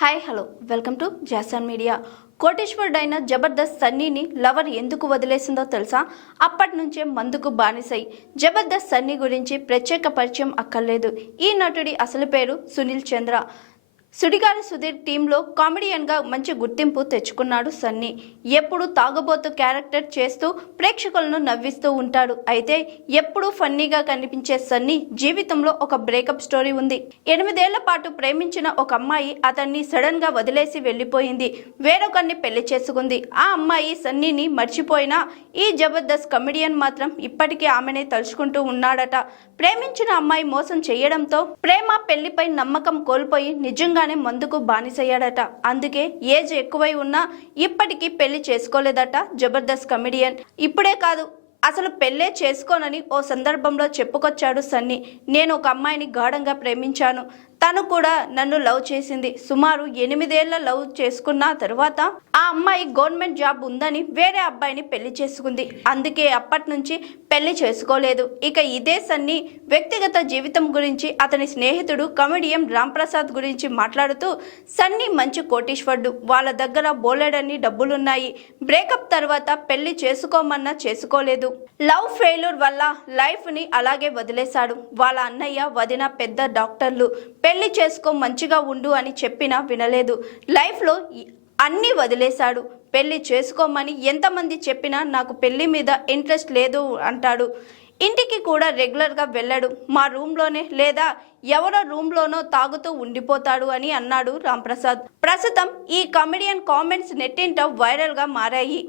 Hi hello welcome to Jason media. కోటేశ్వరుడైన జబర్దస్త్ సన్నీని lover ఎందుకు వదిలేసిందో తెలుసా? అప్పటి నుంచే మందుకు బానిసై. జబర్దస్త్ సన్నీ గురించి ప్రత్యేక పరిచయం అక్కర్లేదు. ఈ నటుడి అసలు పేరు సునీల్ చంద్ర. సుడిగాలి సుధీర్ టీంలో కామెడియన్గా మంచి గుర్తింపు తెచ్చుకున్నాడు సన్నీ. ఎప్పుడు తాగుబోతు క్యారెక్టర్ చేస్తూ ప్రేక్షకులను నవ్విస్తూ ఉంటాడు. అయితే ఎప్పుడూ ఫన్నీగా కనిపించే సన్నీ జీవితంలో ఒక బ్రేకప్ స్టోరీ ఉంది. 8 ఏళ్ల పాటు ప్రేమించిన ఒక అమ్మాయి అతన్ని సడన్ గా వదిలేసి వెళ్లిపోయింది. వేరొకరిని పెళ్లి చేసుకుంది. ఆ అమ్మాయి సన్నీని మర్చిపోయినా ఈ జబర్దస్త్ కమెడియన్ మాత్రం ఇప్పటికీ ఆమెనే తలుచుకుంటూ ఉన్నాడట. ప్రేమించిన అమ్మాయి మోసం చేయడంతో ప్రేమ పెళ్లిపై నమ్మకం కోల్పోయి నిజంగానే మందుకు బానిసయ్యాడట. అందుకే ఏజ్ ఎక్కువై ఉన్నా ఇప్పటికీ పెళ్లి చేసుకోలేదట జబర్దస్త్ కమెడియన్. ఇప్పుడే కాదు, అసలు పెళ్ళే చేసుకోనని ఓ సందర్భంలో చెప్పుకొచ్చాడు సన్నీ. నేను ఒక అమ్మాయిని గాఢంగా ప్రేమించాను, తను కూడా నన్ను లవ్ చేసింది. సుమారు 8 ఏళ్ల లవ్ చేసుకున్న తరువాత ఆ అమ్మాయి గవర్నమెంట్ జాబ్ ఉందని వేరే అబ్బాయిని పెళ్లి చేసుకుంది. అందుకే అప్పటి నుంచి పెళ్లి చేసుకోలేదు. ఇక ఇదే సన్నీ వ్యక్తిగత జీవితం గురించి అతని స్నేహితుడు కమెడియన్ రామ్ ప్రసాద్ గురించి మాట్లాడుతూ, సన్నీ మంచి కోటీశ్వరుడు, వాళ్ళ దగ్గర బోలెడన్ని డబ్బులున్నాయి. బ్రేకప్ తర్వాత పెళ్లి చేసుకోమన్నా చేసుకోలేదు. లవ్ ఫెయిల్యూర్ వల్ల లైఫ్ ని అలాగే వదిలేశాడు. వాళ్ళ అన్నయ్య వదిన పెద్ద డాక్టర్లు. పెళ్లి చేసుకో మంచిగా ఉండు అని చెప్పినా వినలేదు. లైఫ్లో అన్నీ వదిలేశాడు. పెళ్లి చేసుకోమని ఎంతమంది చెప్పినా నాకు పెళ్లి మీద ఇంట్రెస్ట్ లేదు అంటాడు. ఇంటికి కూడా రెగ్యులర్గా వెళ్ళాడు. మా రూమ్లోనే లేదా ఎవరో రూమ్లోనో తాగుతూ ఉండిపోతాడు అని అన్నాడు రాంప్రసాద్. ప్రస్తుతం ఈ కమెడియన్ కామెంట్స్ నెట్టింట వైరల్గా మారాయి.